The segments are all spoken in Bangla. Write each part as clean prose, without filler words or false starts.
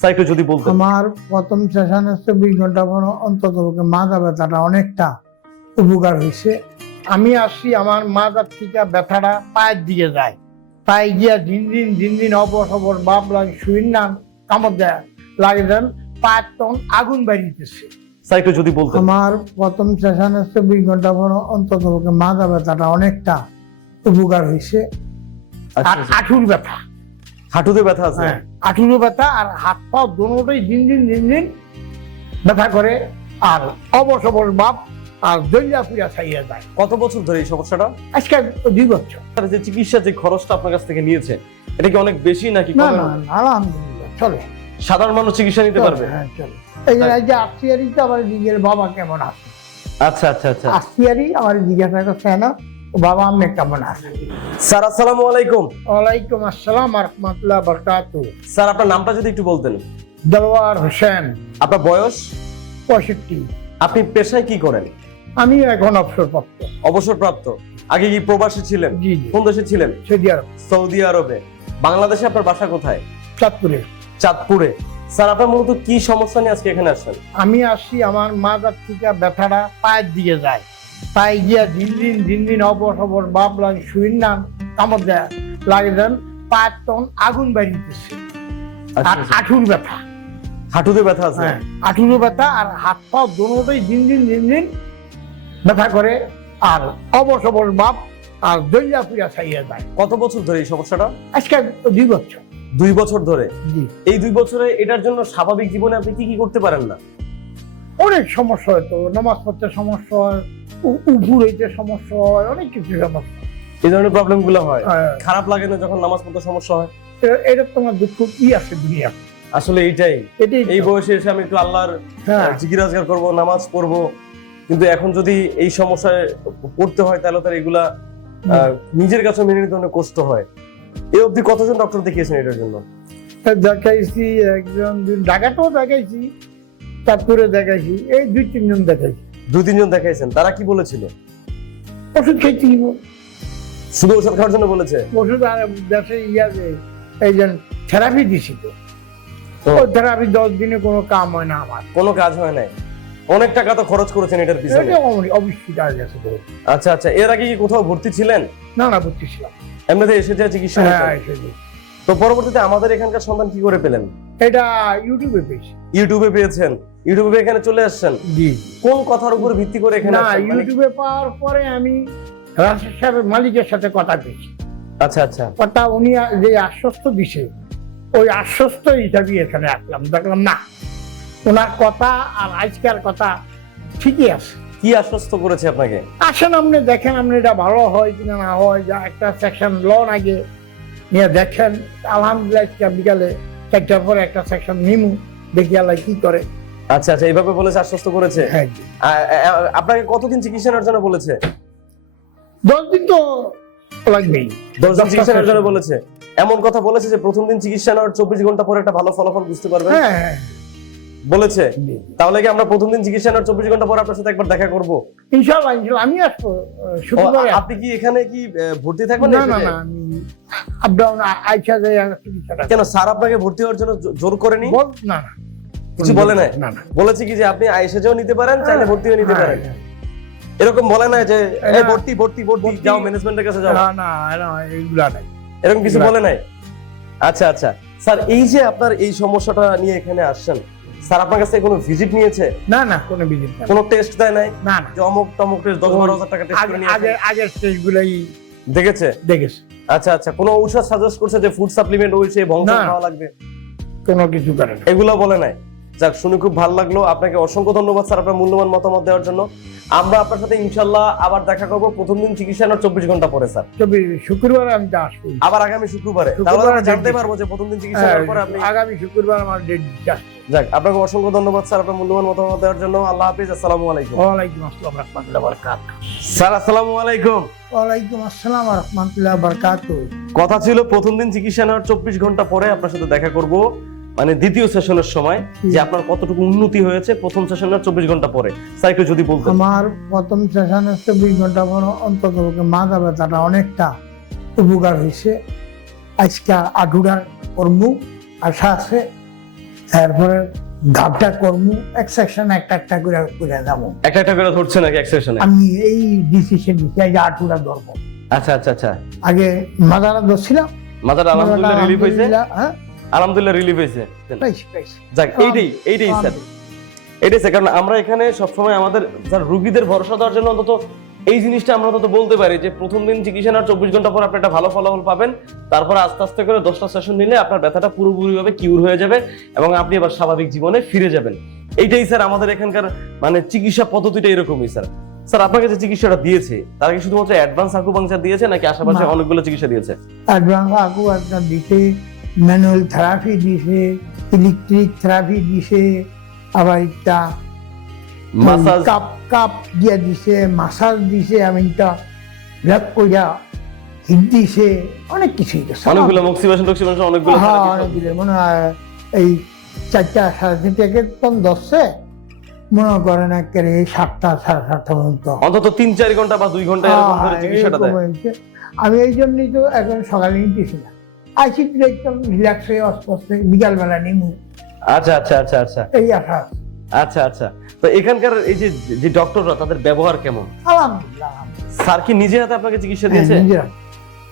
স্যার একটু যদি বলতেন। আমার প্রথম সেশনে 24 ঘন্টা পর অন্তত মাজা ব্যথাটা অনেকটা উপকার হয়েছে। আমি আসছি, আমার মাজার থেকে ব্যথাটা পায়ের দিকে যায়, পায়ে গিয়া দিন দিন অবর খবর বাপ লাগে, শুইন না কামড় দেয় লাগে, দেন পায়ের তখন আগুন বাড়িতেছে। স্যার একটু যদি বলতেন। আমার প্রথম সেশনে 24 ঘন্টা পর অন্তত মাজা ব্যথাটা অনেকটা উপকার হয়েছে। আর আঁঠুর ব্যথা, হাঁটুতে ব্যথা আছে? হ্যাঁ, আঁঠুরও ব্যথা আর হাত পা দোনোটাই দিন দিন ব্যথা করে, আর অবসবর বাপ আর দলিয়া পুড়া ছাইয়া যায়। কত বছর ধরে এই সমস্যাটা? আজকে 2 বছর। স্যার যে চিকিৎসা যে খরচটা আপনার কাছ থেকে নিয়েছে, এটা কি অনেক বেশি নাকি না কম? না, আলহামদুলিল্লাহ চলে, সাধারণ মানুষ চিকিৎসা নিতে পারবে? হ্যাঁ চলে। এই যে আসিয়ারি তো আমার দিকের বাবা কেমন আছে, আচ্ছা আচ্ছা আচ্ছা। আসিয়ারি আমার জিজ্ঞাসা করছে না বাবা আপনি কেমন আছেন। স্যার আসসালামু আলাইকুম। ওয়ালাইকুম আসসালাম ওয়া রাহমাতুল্লাহি ওয়া বারাকাতুহু। স্যার আপনার নামটা যদি একটু বলতেন। দেলোয়ার হোসেন। আপনার বয়স? 65। আপনি পেশায় কি করেন? আমি এখন অবসরপ্রাপ্ত। অবসরপ্রাপ্ত। আগে কি প্রবাসী ছিলেন? জি জি, কোন দেশে ছিলেন? সৌদি আরব। সৌদি আরবে। বাংলাদেশে আপনার বাসা কোথায়? চাঁদপুরে। চাঁদপুরে। স্যার আপনার মূলত কি সমস্যা নিয়ে আজকে এখানে আসছেন? আমি আসছি, আমার মাজার থেকে ব্যথাটা পায়ের দিকে যায়, পায়ে গিয়া দিন দিন অবর খবর বাপ লাগে, শুইন না কামড় দেয় লাগে, দেন পায়ের তখন আগুন বাড়িতেছে। আর আঁঠুর ব্যথা, হাঁটুতে ব্যথা আছে? হ্যাঁ, আঁঠুরও ব্যথা আর হাত পা দোনোটাই দিন দিন ব্যথা করে, আর অবসবর বাপ আর দলিয়া পুড়া ছাইয়া যায়। কত বছর ধরে এই সমস্যাটা? আজকে 2 বছর। 2 বছর ধরে? জি। এই 2 বছরে এটার জন্য স্বাভাবিক জীবনে আপনি কি কি করতে পারেন না? অনেক সমস্যা হয়, তো নামাজ পড়তে সমস্যা হয়, উপর হইতে সমস্যা হয়, অনেক কিছু সমস্যা। এই ধরনের প্রবলেম গুলো হয়? হ্যাঁ। খারাপ লাগে না যখন নামাজ পড়তে সমস্যা হয়? এটা তোমার দুঃখ কি আছে দুনিয়া, আসলে এইটাই। এটাই এই তো। বয়সে এসে আমি একটু আল্লাহর হ্যাঁ। জিকির আজকার করবো, নামাজ পড়বো, কিন্তু এখন যদি এই সমস্যায় পড়তে হয় তাহলে তার এগুলা নিজের কাছে মেনে নিতে অনেক কষ্ট হয়। এই অবধি কতজন ডক্টর দেখিয়েছেন এটার জন্য? দেখাইছি একজন, ঢাকাতেও দেখাইছি, চাঁদপুরে দেখাইছি, এই 2-3 জন দেখাইছি। 2-3 জন দেখাইছেন, তারা কি বলেছিল? ওষুধ খাইতে দিব, শুধু ওষুধ খাওয়ার জন্য বলেছে? ওষুধ আর দেশে যে এই যে থেরাপি দিছি, তো তো ওই থেরাপি 10 দিনে কোনো কাম হয় না আমার। কোনো কাজ হয় নাই? অনেক টাকা তো খরচ করেছেন এটার পিছনে। এটা অবশ্যই কাজ আছে তো। আচ্ছা আচ্ছা, এর আগে কি কোথাও ভর্তি ছিলেন? না না, ভর্তি ছিলাম। এমনিতে এসে যা চিকিৎসা হ্যাঁ, হতেন? এসেছি। তো পরবর্তীতে আমাদের এখানকার সন্ধান কি করে পেলেন? এটা ইউটিউবে পেয়েছি। ইউটিউবে পেয়েছেন? ইউটিউবে এখানে চলে আসছেন? জি। কোন কথার উপর ভিত্তি করে এখানে না, আসছেন? মানে- ইউটিউবে পাওয়ার পরে আমি রাশেদ সাহেবের মালিকের সাথে কথা পেয়েছি। আচ্ছা আচ্ছা। কথা উনি যে আশ্বস্ত দিছে, ওই আশ্বস্ত হিসাবে এখানে আসলাম, দেখলাম না ওনার কথা আর আজকের কথা ঠিকই আছে। কি আশ্বস্ত করেছে আপনাকে? আসেন আপনি দেখেন, আপনি এটা ভালো হয় কিনা না হয়, যা একটা সেকশন লন আগে নিয়ে দেখেন। আলহামদুলিল্লাহ আজকে বিকালে 4টার পরে একটা সেকশন নিমু, দেখি আল্লাহ কি করে। আচ্ছা আচ্ছা, এইভাবে বলেছে, আশ্বস্ত করেছে। হ্যাঁ, আপনাকে কতদিন চিকিৎসা নেওয়ার জন্য বলেছে? 10 দিন তো লাগবেই। 10 দিন চিকিৎসা নেওয়ার জন্য বলেছে। এমন কথা বলেছে যে প্রথম দিন চিকিৎসা নেওয়ার 24 ঘন্টা পরে একটা ভালো ফলাফল বুঝতে পারবেন? হ্যাঁ হ্যাঁ, বলেছে। জি। তাহলে কি আমরা প্রথম দিন চিকিৎসা নেওয়ার 24 ঘন্টা পরে আপনার সাথে একবার দেখা করব? ইনশাআল্লাহ ইনশাআল্লাহ আমি আসবো শুক্রবারে। আপনি কি এখানে কি ভর্তি থাকবেন? না না না, আমি আপ ডাউন আইসা যাই চিকিৎসাটা। কেন স্যার আপনাকে ভর্তি হওয়ার জন্য জোর করেনি? না না, কিছু বলে নাই? না না, বলেছে কি যে আপনি আইসা যাও নিতে পারেন, চাইলে ভর্তি হয়ে নিতে পারেন? হ্যাঁ, এরকম বলে না যে এই হ্যাঁ। ভর্তি ভর্তি ভর্তি যাও ম্যানেজমেন্টের কাছে যাও? না না না, এইগুলা নাই। এরকম কিছু বলে নাই? আচ্ছা আচ্ছা। স্যার এই যে আপনার এই সমস্যাটা নিয়ে এখানে আসছেন, স্যার আপনার কাছে কোনো ভিজিট নিয়েছে? না না, কোনো ভিজিট না। কোনো টেস্ট দেয় নাই? না না, যে অমুক টমুক টেস্ট 10-12 হাজার টাকা টেস্ট করে নিয়ে আগে আসেন? আগের স্টেজগুলাই দেখেছে? দেখেছে। আচ্ছা আচ্ছা। কোনো ঔষধ সাজেস্ট করছে যে ফুড সাপ্লিমেন্ট ওই সে ভংস না। খাওয়া লাগবে? কোনো কিছু করে না। এগুলো বলে নাই? যাক, শুনে খুব ভালো লাগলো। আপনাকে অসংখ্য ধন্যবাদ স্যার আপনার মূল্যবান মতামত দেওয়ার জন্য। আমরা আপনার সাথে ইনশাআল্লাহ আবার দেখা করব প্রথম দিন চিকিৎসা নেওয়ার 24 ঘন্টা পরে স্যার। তবে শুক্রবারে আমি আসবো। আবার আগামী শুক্রবারে? তাহলে শুক্রবারে আমরা জানতে date পারবো যে প্রথম দিন চিকিৎসা হ্যাঁ, নেওয়ার পরে আপনি। আগামী শুক্রবার আমার ডেট দিচ্ছি। যাক, আপনাকে অসংখ্য ধন্যবাদ স্যার আপনার মূল্যবান মতামত দেওয়ার জন্য। আল্লাহ হাফেজ। আসসালামু আলাইকুম। ওয়ালাইকুম আসসালাম ওয়া রাহমাতুল্লাহি ওয়া বারাকাতুহু। স্যার আসসালামু আলাইকুম। ওয়ালাইকুম আসসালাম ওয়া রাহমাতুল্লাহি ওয়া বারাকাতুহু। কথা ছিল প্রথম দিন চিকিৎসা নেওয়ার 24 ঘন্টা পরে আপনার সাথে দেখা করব, মানে দ্বিতীয় সেশনের সময়, যে আপনার কতটুকু উন্নতি হয়েছে প্রথম সেশনের 24 ঘন্টা পরে। স্যার একটু যদি বলতেন। আমার প্রথম সেশনে 24 ঘন্টা পর অন্তত মাজা ব্যথাটা অনেকটা উপকার হয়েছে। আজকে আঠুরার কর্ম আশা আছে, তারপরে ধাপটা করবো এক সেকশন একটা একটা করে করে যাবো। একটা একটা করে ধরছে নাকি এক সেশনে? আমি এই ডিসিশন নিচ্ছি এই যে আটুরা ধরবো। আচ্ছা আচ্ছা আচ্ছা, আগে মাদারা ধরছিলাম, মাথাটা আলহামদুলিল্লাহ রিলিফ হয়েছে, হ্যাঁ আলহামদুলিল্লাহ রিলিফ হয়েছে। পাইছি পাইছি। যাক, এইটাই স্যার, এটাই স্যার। কারণ আমরা এখানে সবসময় আমাদের যারা রোগীদের ভরসা দেওয়ার জন্য অন্তত এই জিনিসটা আমরা অন্তত বলতে পারি যে প্রথম দিন চিকিৎসা নেওয়ার 24 ঘন্টা পর আপনি একটা ভালো ফলাফল পাবেন, তারপর আস্তে আস্তে করে 10টা সেশন নিলে আপনার ব্যথাটা পুরোপুরিভাবে কিউর হয়ে যাবে এবং আপনি আবার স্বাভাবিক জীবনে ফিরে যাবেন। এইটাই স্যার আমাদের এখানকার মানে চিকিৎসা পদ্ধতিটা এরকমই স্যার। স্যার আপনাকে যে চিকিৎসাটা দিয়েছে তারা কি শুধুমাত্র অ্যাডভান্স আকুপাংচার দিয়েছে নাকি আশেপাশে না। অনেকগুলো চিকিৎসা দিয়েছে? অ্যাডভান্স আকুপাংচার দিছে, ম্যানুয়াল থেরাপি দিছে, ইলেকট্রিক থেরাপি দিছে, আবার একটা মাসাজ? কাপ কাপ দিয়া দিছে, মাসাজ দিছে, আমি একটা র্যাপ কইরা হিট দিছে, অনেক কিছুই দিছে। অনেকগুলো মক্সিবাসন টক্সিবাসন অনেকগুলো হ্যাঁ, therapy অনেক দিলে মনে হয় এই 4টা 4:30 তখন ধরছে, মনে করেন একেবারে এই 7টা 7:30 পর্যন্ত। অন্তত 3-4 ঘন্টা বা 2 ঘন্টা এরকম করে হ্যাঁ, চিকিৎসাটা এরকম দেয়। হয়েছে। আমি এই জন্যই তো এখন সকালে নিতেছিলাম, আইসি একদম রিল্যাক্স হয়ে আস্তে আস্তে বিকালবেলা নিমু, আচ্ছা আচ্ছা আচ্ছা আচ্ছা এই আশা। আচ্ছা আচ্ছা। তো এখানকার এই যে যে ডক্টররা তাদের ব্যবহার কেমন? আলহামদুলিল্লাহ। স্যার কি নিজে হাতে আপনাকে চিকিৎসা দিয়েছে? নিজেরা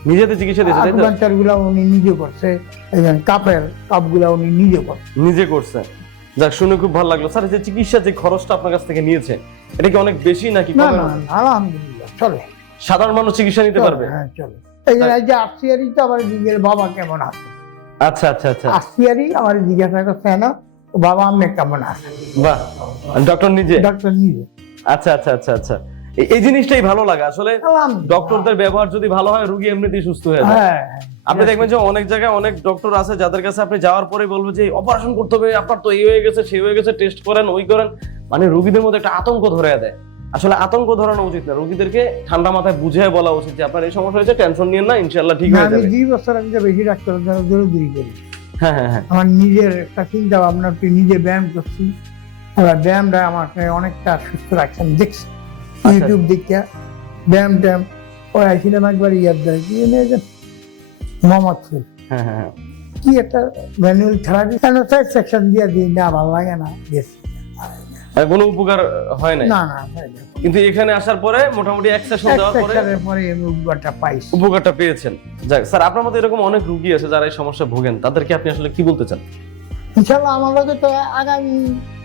নিজে হাতে চিকিৎসা দিয়েছে তাই তো? আকুপাংচার গুলা উনি নিজে করছে, এই যে কাপের কাপ গুলা উনি নিজে করছে। নিজে করছে। যাক, শুনে খুব ভালো লাগলো। স্যার এই যে চিকিৎসা যে খরচটা আপনার কাছ থেকে নিয়েছে এটা কি অনেক বেশি নাকি না কম? না না, আলহামদুলিল্লাহ চলে, সাধারণ মানুষ চিকিৎসা নিতে পারবে? হ্যাঁ চলে। এই যে এই যে আসিয়ারি তো আমার দিকের বাবা কেমন আছে, আচ্ছা আচ্ছা আচ্ছা, আসিয়ারি আমার জিজ্ঞাসা করছে না বাবা আমি কেমন আছে, বাহ, ডক্টর নিজে? ডক্টর নিজে। আচ্ছা আচ্ছা আচ্ছা আচ্ছা, এই জিনিসটাই ভালো লাগে আসলে। আলহামদুলিল্লাহ। ডক্টরদের ব্যবহার যদি ভালো হয় রোগী এমনিতেই সুস্থ হয়ে যায়। হ্যাঁ, আপনি দেখবেন যে অনেক জায়গায় অনেক ডক্টর আছে যাদের কাছে আপনি যাওয়ার পরে বলবে যে অপারেশন করতে হবে, আপনার তো এই হয়ে গেছে সেই হয়ে গেছে, টেস্ট করেন ওই করেন, মানে রোগীদের মধ্যে একটা আতঙ্ক ধরে দেয়। আসলে আতঙ্ক ধরানো উচিত না, রোগীদেরকে ঠান্ডা মাথায় বুঝিয়ে বলা উচিত যে আপনার এই সমস্যা হয়েছে, টেনশন নিয়েন না, ইনশাআল্লাহ ঠিক হয়ে আমি যাবে। 2 বছর আগে বেশি ডাক্তারের দ্বারা দৌড়াদৌড়ি করি। হ্যাঁ হ্যাঁ হ্যাঁ, আমার নিজের একটা চিন্তা ভাবনা, একটু নিজে ব্যায়াম করছি, এবার ব্যায়ামটা আমাকে অনেকটা সুস্থ রাখছে। আমি দেখছি ইউটিউব দেখিয়া ব্যায়াম ট্যায়াম, ওই আইছিলাম একবার ইয়ার দ্বারা কি মোহাম্মদপুর, হ্যাঁ হ্যাঁ হ্যাঁ। কি একটা ম্যানুয়াল থেরাপি কেন 4 সেকশন দিয়ে দিই না, ভালো লাগে না, গেছি আর কোনো উপকার হয় না, না না হয় না। কিন্তু এখানে আসার পরে মোটামুটি এক সেশন এক দেওয়ার পরে সেকশনের পরে আমি উপকারটা পাইছি। উপকারটা পেয়েছেন। যাক স্যার, আপনার মতো এরকম অনেক রোগী আছে যারা এই সমস্যা ভোগেন, তাদেরকে আপনি আসলে কি বলতে চান? ইনশাআল্লাহ আমার লগে তো আগামী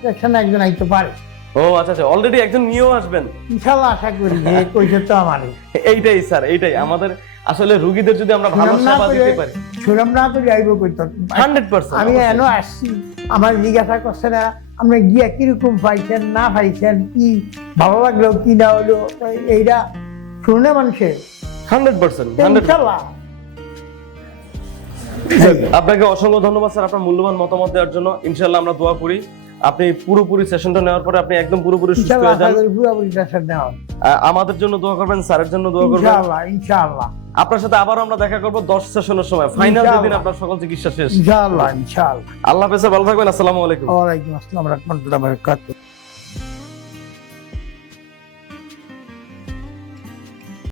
সেকশনে একজন আইতে পারে, ও আচ্ছা আচ্ছা, অলরেডি একজন নিয়েও আসবেন? ইনশাআল্লাহ আশা করি যে কইছে তো আমারই। এইটাই স্যার, এইটাই আমাদের আসলে রোগীদের যদি আমরা ভালো সুনাম না সেবা দিতে করে- পারি সুনাম না করে আইব কইতো। 100%। আমি এনো আসছি, আমার জিজ্ঞাসা করছে না আমরা গিয়া কিরকম পাইছেন না পাইছেন, কি ভালো লাগলো কি না হলো, এইটা শুনে মানুষের 100%। ইনশাআল্লাহ। আপনাকে অসংখ্য ধন্যবাদ স্যার আপনার মূল্যবান মতামত দেওয়ার জন্য। ইনশাআল্লাহ আমরা দোয়া করি আপনি পুরোপুরি সেশনটা নেওয়ার পরে আপনি একদম পুরোপুরি সুস্থ ইনশাআল্লাহ হয়ে যান। আপনাদের পুরোপুরি দেশের নেওয়া, আমাদের জন্য দোয়া করবেন, স্যারের জন্য দোয়া করবেন। ইনশাআল্লাহ ইনশাআল্লাহ আপনার সাথে আবার আমরা দেখা করব 10 সেশনের সময়, ফাইনাল ইনশাআল্লাহ। যেদিন আপনার সকল চিকিৎসা শেষ। ইনশাআল্লাহ ইনশাআল্লাহ। আল্লাহ হাফেজ, ভালো থাকবেন, আসসালামু আলাইকুম। ওয়ালাইকুম আসসালাম রাহমাতুল্লাহি ওয়া বারাকাতুহু।